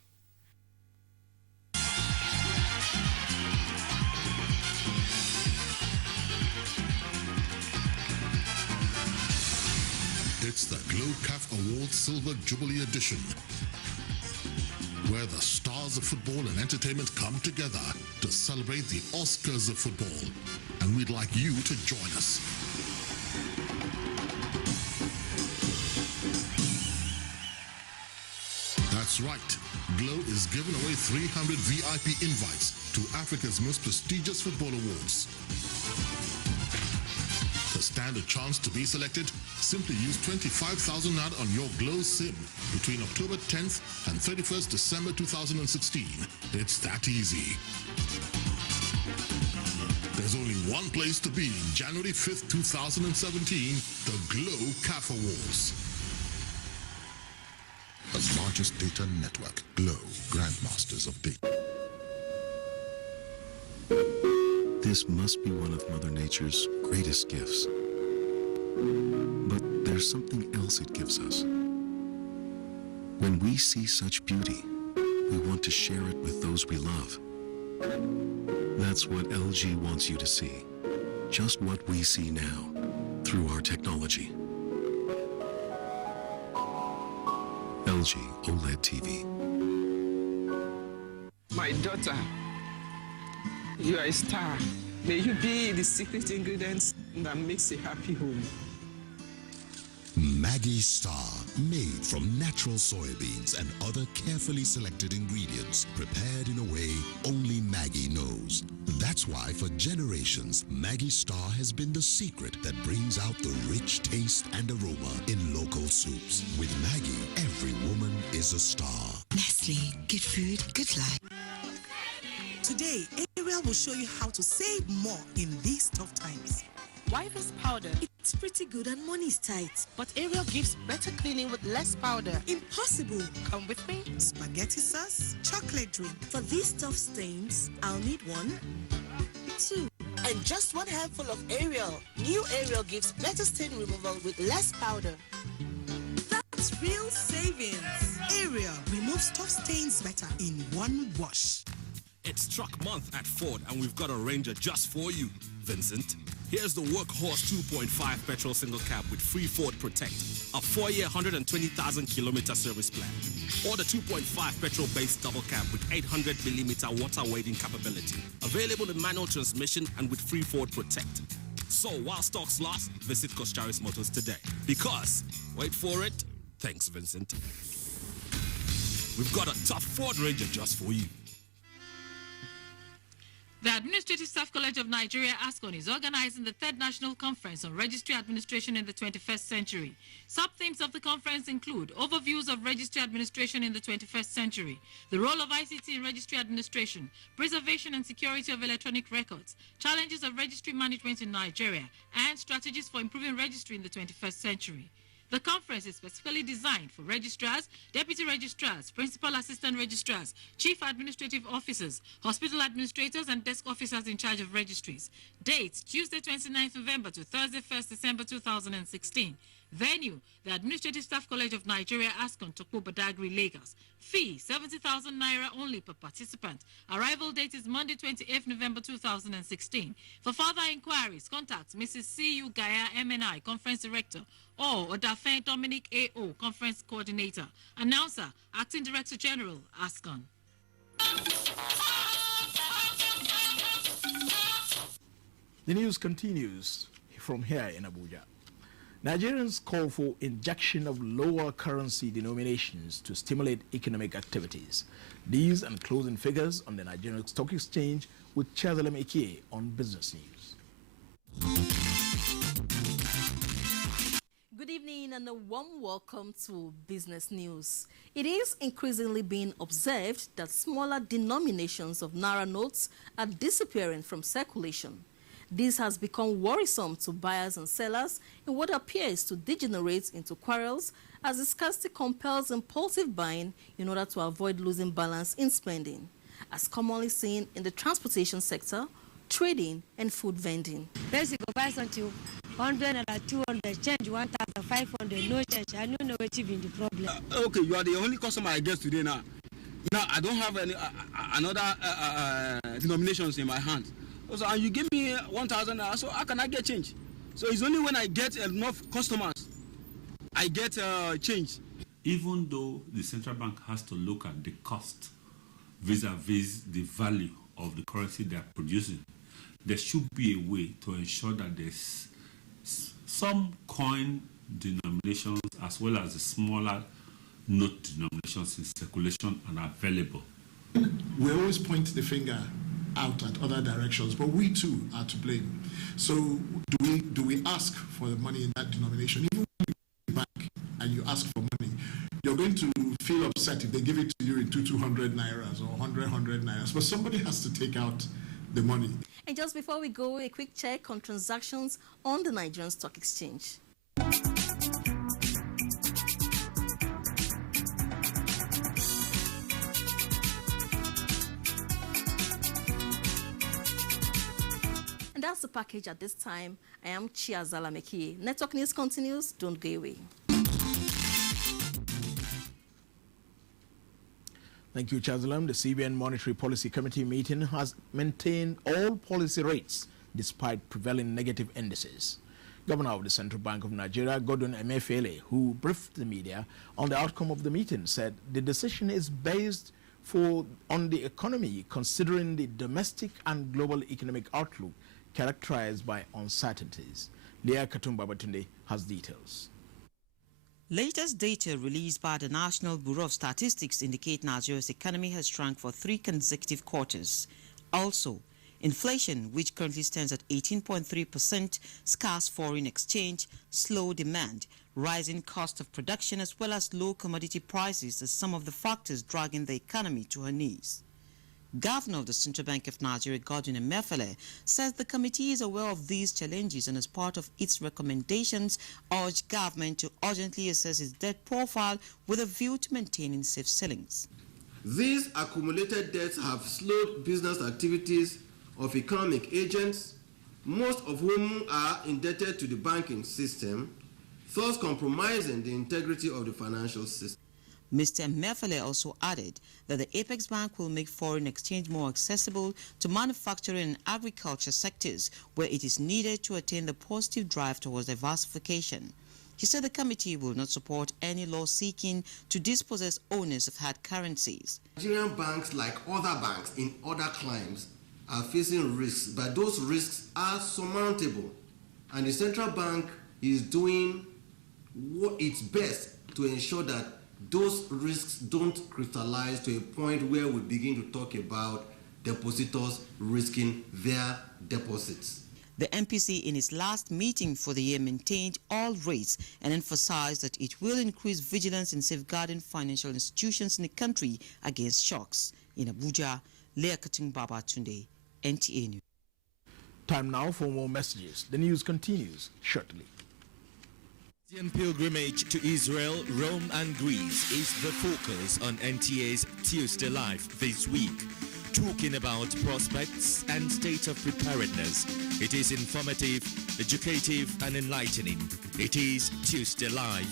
It's the Glow CAF Awards Silver Jubilee Edition, where the stars of football and entertainment come together to celebrate the Oscars of football. And we'd like you to join us. That's right. Glow is giving away 300 VIP invites to Africa's most prestigious football awards. To stand a chance to be selected, simply use 25,000 Naira on your Glow SIM between October 10th and 31st December 2016. It's that easy. There's only one place to be in January 5th, 2017, the Glow CAF Awards. The largest data network, Glow, Grandmasters of Data. This must be one of Mother Nature's greatest gifts. But there's something else it gives us. When we see such beauty, we want to share it with those we love. That's what LG wants you to see. Just what we see now, through our technology. LG OLED TV. My daughter, you are a star. May you be the secret ingredients that makes a happy home. Maggi Star, made from natural soybeans and other carefully selected ingredients, prepared in a way only Maggi knows. That's why for generations, Maggi Star has been the secret that brings out the rich taste and aroma in local soups. With Maggi, every woman is a star. Nestle, good food, good life. Today, Ariel will show you how to save more in these tough times. Wife's powder. It's pretty good and money's tight. But Ariel gives better cleaning with less powder. Impossible. Come with me. Spaghetti sauce, chocolate drink. For these tough stains, I'll need 1, 2. and just one handful of Ariel. New Ariel gives better stain removal with less powder. That's real savings. Ariel removes tough stains better in one wash. It's truck month at Ford, and we've got a Ranger just for you, Vincent. Here's the Workhorse 2.5 petrol single cab with free Ford Protect, a 4-year, 120,000-kilometer service plan. Or the 2.5 petrol-based double cab with 800mm water wading capability, available in manual transmission and with free Ford Protect. So while stocks last, visit Coscharis Motors today. Because, wait for it, thanks Vincent, we've got a tough Ford Ranger just for you. The Administrative Staff College of Nigeria, ASCON, is organizing the 3rd National Conference on Registry Administration in the 21st Century. Sub-themes of the conference include overviews of registry administration in the 21st century, the role of ICT in registry administration, preservation and security of electronic records, challenges of registry management in Nigeria, and strategies for improving registry in the 21st century. The conference is specifically designed for registrars, deputy registrars, principal assistant registrars, chief administrative officers, hospital administrators, and desk officers in charge of registries. Dates, Tuesday 29th November to Thursday 1st December 2016. Venue, the Administrative Staff College of Nigeria, ASCON, Tokpo Badagry, Lagos. Fee, 70,000 naira only per participant. Arrival date is Monday 28th November 2016. For further inquiries, contact Mrs. C.U. Gaya, MNI, Conference Director, or Odafen Dominic A.O., Conference Coordinator. Announcer, Acting Director General, ASCON. The news continues from here in Abuja. Nigerians call for injection of lower currency denominations to stimulate economic activities. These and closing figures on the Nigerian Stock Exchange with Chazalem Ekie on Business News. Good evening and a warm welcome to Business News. It is increasingly being observed that smaller denominations of Naira notes are disappearing from circulation. This has become worrisome to buyers and sellers in what appears to degenerate into quarrels as the scarcity compels impulsive buying in order to avoid losing balance in spending, as commonly seen in the transportation sector, trading, and food vending. Basic buy something 100 and 200 change 1,500 no change. I don't know what even the problem. Okay, you are the only customer I get today now. Now I don't have any another denominations in my hand. So and you give me 1,000, so how can I get change? So it's only when I get enough customers, I get change. Even though the central bank has to look at the cost vis-a-vis the value of the currency they are producing, there should be a way to ensure that there's some coin denominations as well as the smaller note denominations in circulation and available. We always point the finger out at other directions, but we too are to blame. So do we ask for the money in that denomination? Even when you go to the bank and you ask for money, you're going to feel upset if they give it to you in 200 nairas or 100 nairas, but somebody has to take out the money. And just before we go, a quick check on transactions on the Nigerian Stock Exchange. And that's the package at this time. I am Chiazala Mekie. Network News continues. Don't go away. Thank you, Chazalam. The CBN Monetary Policy Committee meeting has maintained all policy rates despite prevailing negative indices. Governor of the Central Bank of Nigeria, Godwin Emefiele, who briefed the media on the outcome of the meeting, said the decision is based on the economy, considering the domestic and global economic outlook characterized by uncertainties. Leah Katumba Batunde has details. Latest data released by the National Bureau of Statistics indicate Nigeria's economy has shrunk for 3 consecutive quarters. Also, inflation, which currently stands at 18.3%, scarce foreign exchange, slow demand, rising cost of production, as well as low commodity prices are some of the factors dragging the economy to her knees. Governor of the Central Bank of Nigeria, Godwin Emefiele, says the committee is aware of these challenges and as part of its recommendations, urged government to urgently assess its debt profile with a view to maintaining safe ceilings. These accumulated debts have slowed business activities of economic agents, most of whom are indebted to the banking system, thus compromising the integrity of the financial system. Mr. Mefele also added that the Apex Bank will make foreign exchange more accessible to manufacturing and agriculture sectors where it is needed to attain the positive drive towards diversification. He said the committee will not support any law seeking to dispossess owners of hard currencies. Nigerian banks, like other banks in other climes, are facing risks, but those risks are surmountable. And the central bank is doing what its best to ensure that those risks don't crystallize to a point where we begin to talk about depositors risking their deposits. The MPC in its last meeting for the year maintained all rates and emphasized that it will increase vigilance in safeguarding financial institutions in the country against shocks. In Abuja, Leah Baba Tunde, NTA News. Time now for more messages. The news continues shortly. Pilgrimage to Israel, Rome and Greece is the focus on NTA's Tuesday Live this week. Talking about prospects and state of preparedness. It is informative, educative and enlightening. It is Tuesday Live.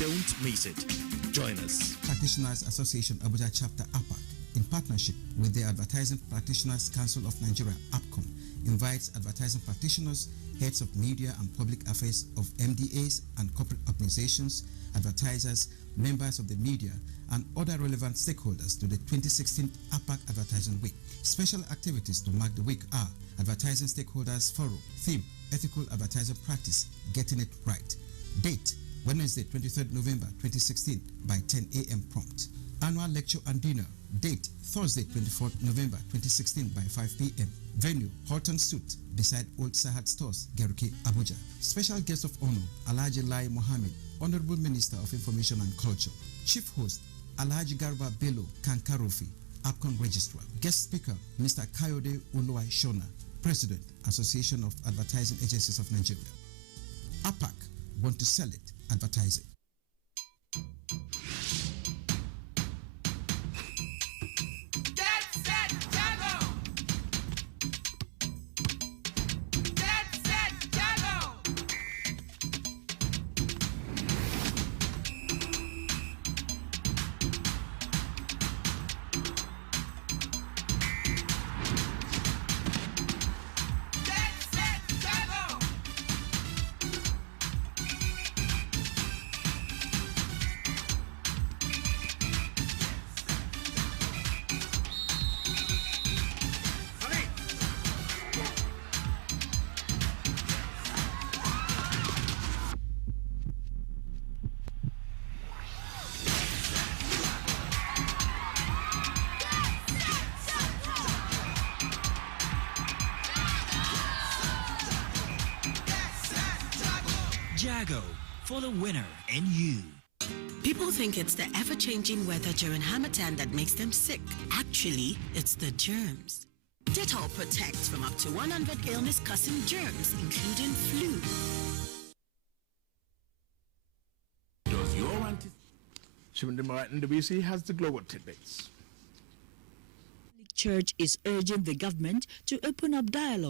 Don't miss it. Join us. Practitioners Association Abuja Chapter APAC, in partnership with the Advertising Practitioners Council of Nigeria, APCON, invites advertising practitioners, heads of media and public affairs of MDAs and corporate organizations, advertisers, members of the media, and other relevant stakeholders to the 2016 APAC Advertising Week. Special activities to mark the week are Advertising Stakeholders Forum, theme, Ethical Advertising Practice, Getting It Right. Date, Wednesday, 23rd November 2016 by 10 a.m. prompt. Annual lecture and dinner. Date, Thursday, 24th November 2016 by 5 p.m. Venue, Horton Suit, beside Old Sahad Stores, Geruke, Abuja. Special guest of honor, Alhaji Lai Mohammed, Honorable Minister of Information and Culture. Chief host, Alhaji Garba Bello Kankarofi, APCON Registrar. Guest speaker, Mr. Kayode Uluwai Shona, President, Association of Advertising Agencies of Nigeria. APAC, want to sell it, advertise it. Jago, for the winner and you. People think it's the ever-changing weather during Harmattan that makes them sick. Actually, it's the germs. Dettol protects from up to 100 illness-causing germs, including flu. Does your Shimandima NWC has the global tidbits. Church is urging the government to open up dialogue